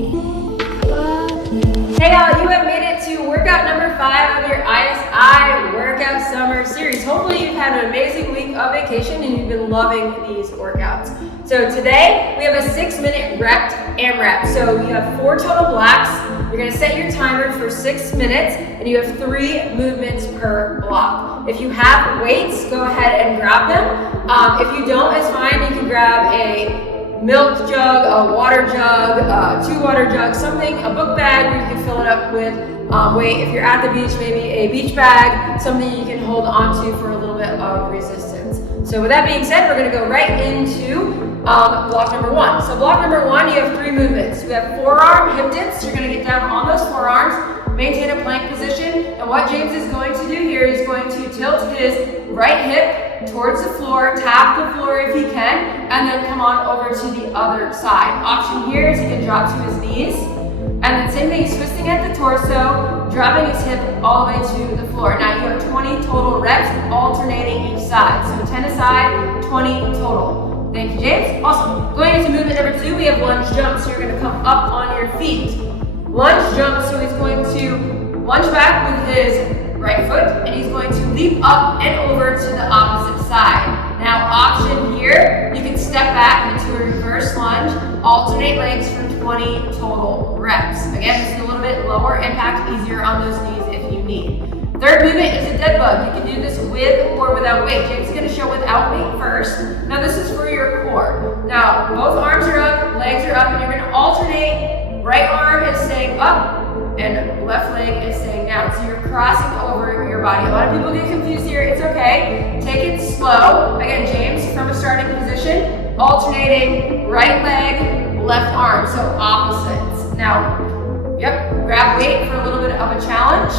Hey y'all, you have made it to workout number 5 of your ISI Workout Summer Series. Hopefully you've had an amazing week of vacation and you've been loving these workouts. So today we have a 6-minute rep AMRAP. So you have 4 total blocks. You're going to set your timer for 6 minutes and you have 3 movements per block. If you have weights, go ahead and grab them. If you don't, it's fine. You can grab a milk jug, a water jug, 2 water jugs, something, a book bag where you can fill it up with weight. If you're at the beach, maybe a beach bag, something you can hold onto for a little bit of resistance. So with that being said, we're gonna go right into block number 1. So block number 1, you have 3 movements. You have forearm hip dips. You're gonna get down on those forearms, maintain a plank position, and what James is going to do here is going to tilt his right hip towards the floor, tap the floor if he can, and then come on over to the other side. Option here is he can drop to his knees, and then same thing, he's twisting at the torso, dropping his hip all the way to the floor. Now you have 20 total reps, alternating each side. So 10 aside, 20 total. Thank you, James. Awesome. Going into movement number 2, we have lunge jump. So you're gonna come up on your feet. Lunge jump, so he's going to lunge back with his right foot, and he's going to leap up and over to the opposite side. Now, option here, you can step back into a reverse lunge, alternate legs for 20 total reps. Again, this is a little bit lower impact, easier on those knees if you need. Third movement is a dead bug. You can do this with or without weight. James is going to show without weight first. Now, this is for your core. Now, both arms are up, legs are up, and you're going to alternate. Right arm is staying up, and left leg is staying down. So you're crossing over your body. A lot of people get confused here. It's okay. Take it slow. Again, James, from a starting position, alternating right leg, left arm. So opposites. Now, grab weight for a little bit of a challenge.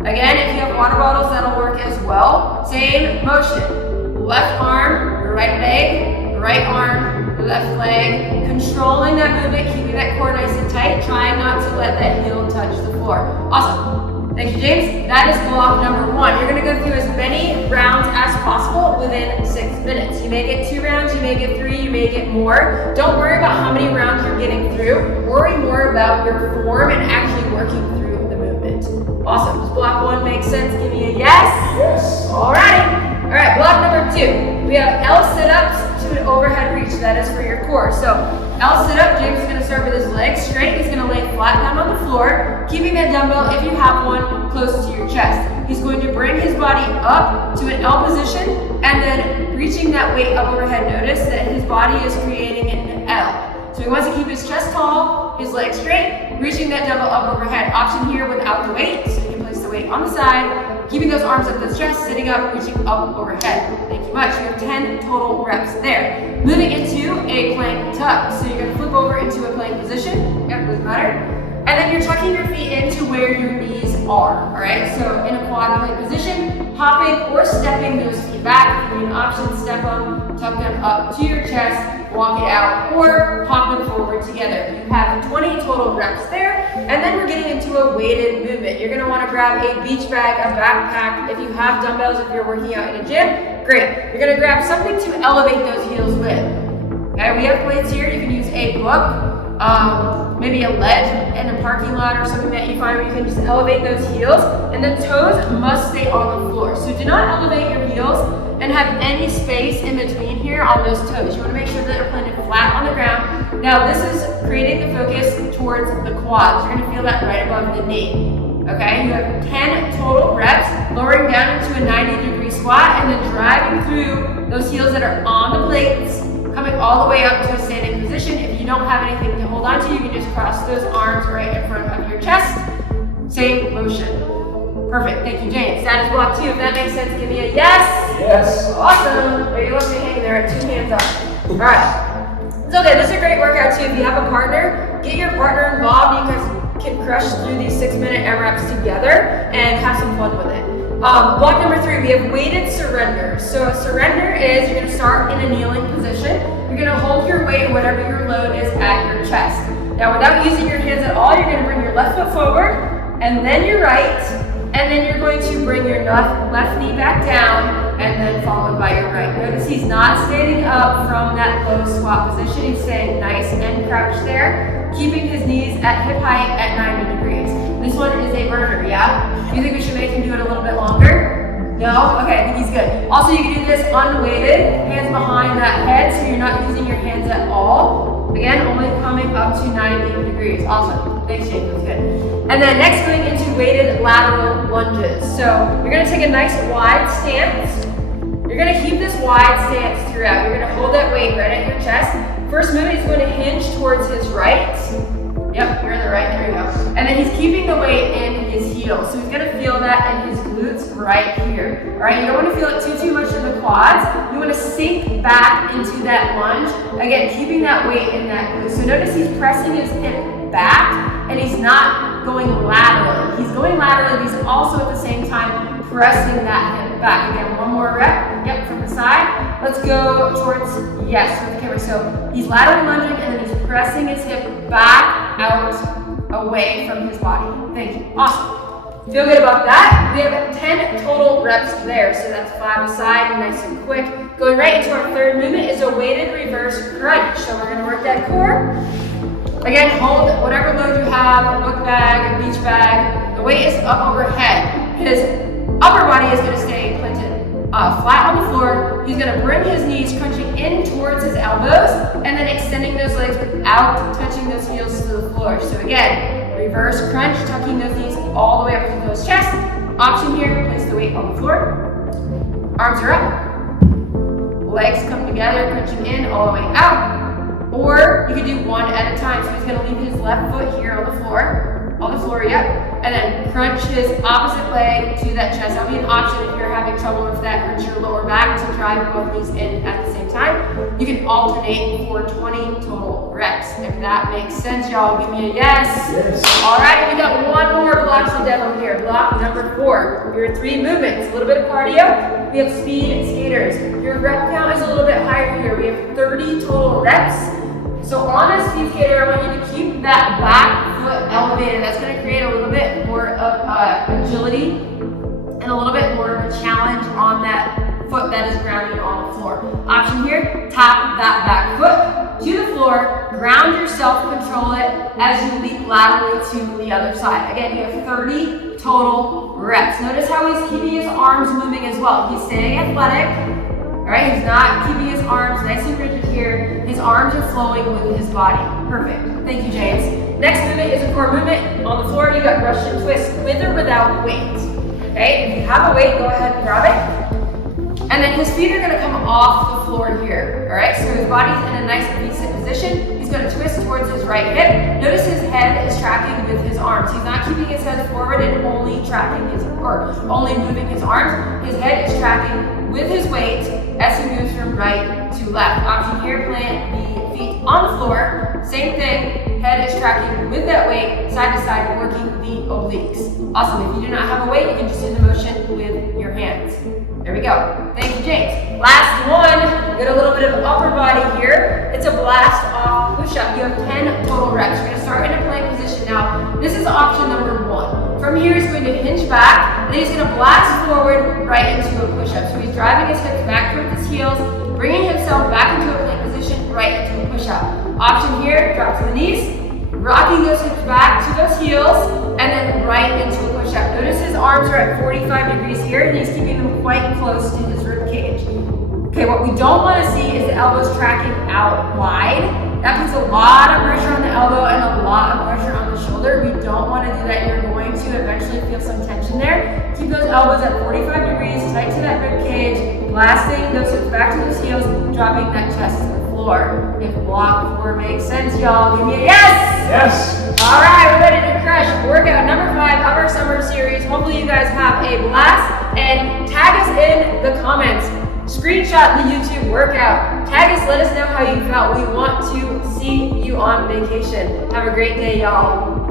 Again, if you have water bottles, that'll work as well. Same motion. Left arm, right leg, right arm, left leg. Controlling that movement, keeping that core nice and tight, trying not to let that heel touch the floor. Awesome. Thank you, James. That is block number 1. You're gonna go through as many rounds as possible within 6 minutes. You may get 2 rounds, you may get 3, you may get more. Don't worry about how many rounds you're getting through. Worry more about your form and actually working through the movement. Awesome. Does block 1 make sense? Give me a yes. Yes. Alrighty. All right, block number 2. We have L sit-ups to an overhead reach. That is for your core. So L sit-up, James is gonna start with his legs straight. He's gonna lay flat down on the floor, keeping that dumbbell, if you have one, close to your chest. He's going to bring his body up to an L position and then reaching that weight up overhead. Notice that his body is creating an L. So he wants to keep his chest tall, his legs straight, reaching that dumbbell up overhead. Option here without the weight, so you can place the weight on the side, keeping those arms up the chest, sitting up, reaching up overhead. Thank you much. You have 10 total reps there. Moving into a plank tuck. So you're gonna flip over into a plank position. Yep, doesn't matter. And then you're tucking your feet into where your knees are, all right? So in a quad plank position, hopping or stepping those feet back. If you need an option, step them, tuck them up to your chest, walk it out, or hop them forward together. You have 20 total reps there. And then we're getting into a weighted movement. You're gonna wanna grab a beach bag, a backpack. If you have dumbbells, if you're working out in a gym, great. You're gonna grab something to elevate those heels with. Okay, we have plates here. You can use a book, maybe a ledge in a parking lot or something that you find where you can just elevate those heels, and the toes must stay on the floor. So do not elevate your heels and have any space in between here on those toes. You want to make sure that they're planted flat on the ground. Now this is creating the focus towards the quads. You're going to feel that right above the knee. Okay, you have 10 total reps, lowering down into a 90-degree squat and then driving through those heels that are on the plates, coming all the way up to a standing position. If you don't have anything to hold on to, you can just cross those arms right in front of your chest. Same motion. Perfect. Thank you, James. That is block 2. If that makes sense, give me a yes. Yes. Awesome. There, you left me hanging there at 2 hands up. All right. It's okay. This is a great workout too. If you have a partner, get your partner involved. You guys can crush through these 6-minute AMRAPs together and have some fun with it. Block number 3, we have weighted surrender. So a surrender is you're gonna start in a kneeling position. You're gonna hold your weight, whatever your load is, at your chest. Now without using your hands at all, you're gonna bring your left foot forward, and then your right, and then you're going to bring your left knee back down, and then followed by your right. Notice he's not standing up from that low squat position. He's staying nice and crouched there. keeping his knees at hip height at 90 degrees. This one is a burner, yeah? Do you think we should make him do it a little bit longer? No? Okay, I think he's good. Also, you can do this unweighted, hands behind that head, so you're not using your hands at all. Again, only coming up to 90 degrees. Awesome. Thanks, James. That's good. And then next, going into weighted lateral lunges. So you're going to take a nice wide stance. You're going to keep this wide stance throughout. You're going to hold that weight right at your chest. First movement is going to hinge towards his right. Yep, you're in the right, there you go. And then he's keeping the weight in his heels. So he's gonna feel that in his glutes right here. All right, you don't wanna feel it too much in the quads. You wanna sink back into that lunge. Again, keeping that weight in that glute. So notice he's pressing his hip back and he's not going laterally. He's going laterally, but he's also at the same time pressing that hip back. Again, one more rep. Yep, from the side. Let's go towards, yes, with the camera. So he's laterally lunging and then he's pressing his hip back out away from his body. Thank you. Awesome. Feel good about that? We have 10 total reps there. So that's 5 aside, nice and quick. Going right into our third movement is a weighted reverse crunch. So we're gonna work that core. Again, hold whatever load you have, book bag, beach bag. The weight is up overhead. His upper body is gonna stay planted flat on the floor. He's gonna bring his knees crunching in towards his elbows and then extending those legs without touching those heels to the floor. So again, reverse crunch, tucking those knees all the way up to his chest. Option here, place the weight on the floor. Arms are up. Legs come together, crunching in all the way out. Or you can do one at a time. So he's gonna leave his left foot here on the floor, yep. And then crunch his opposite leg to that chest. That'll be an option if you're having trouble with that, hurts your lower back to drive both knees in at the same time. You can alternate for 20 total reps. If that makes sense, y'all, give me a yes. Yes. All right, we got one more block to demo here. Block number 4. Your 3 movements, a little bit of cardio. We have speed skaters. Your rep count is a little bit higher here. We have 30 total reps. So on a speed skater, I want you to keep that back foot elevated. That's going to create a little bit more of agility and a little bit more of a challenge on that foot that is grounded on the floor. Option here, tap that back foot to the floor, ground yourself, control it as you leap laterally to the other side. Again, you have 30 total reps. Notice how he's keeping his arms moving as well. He's staying athletic. All right, he's not keeping his arms nice and rigid here. His arms are flowing with his body. Perfect. Thank you, James. Next movement is a core movement. On the floor, you got Russian twist with or without weight. Okay, if you have a weight, go ahead and grab it. And then his feet are gonna come off the floor here. All right, so his body's in a nice V-sit position. He's gonna twist towards his right hip. Notice his head is tracking with his arms. He's not keeping his head forward and only moving his arms. His head is tracking with his weight as he moves from right to left. Option here, plant the feet on the floor. Same thing, head is tracking with that weight, side to side, working the obliques. Awesome, if you do not have a weight, you can just do the motion with your hands. There we go. Thank you, James. Last one, get a little bit of upper body here. It's a blast off push-up. You have 10 total reps. We're gonna start in a plank position now. This is option number 1. From here, he's going to hinge back, and he's gonna blast forward right into a push-up. So he's driving his hips back towards his heels, bringing himself back into a plank position, right into a push-up. Option here, drop to the knees, rocking those hips back to those heels, and then right into a push-up. Notice his arms are at 45 degrees here, and he's keeping them quite close to his rib cage. Okay, what we don't want to see is the elbows tracking out wide. That puts a lot of pressure on the elbow and a lot of pressure on the shoulder. We don't want to do that. You're going to eventually feel some tension there. Keep those elbows at 45 degrees, tight to that rib cage, blasting those hips back to those heels, dropping that chest to the floor. If block 4 makes sense, y'all, give me a yes! Yes. All right, we're ready to crush workout number 5 of our summer series. Hopefully you guys have a blast, and tag us in the comments. Screenshot the YouTube workout. Tag us, let us know how you felt. We want to see you on vacation. Have a great day, y'all.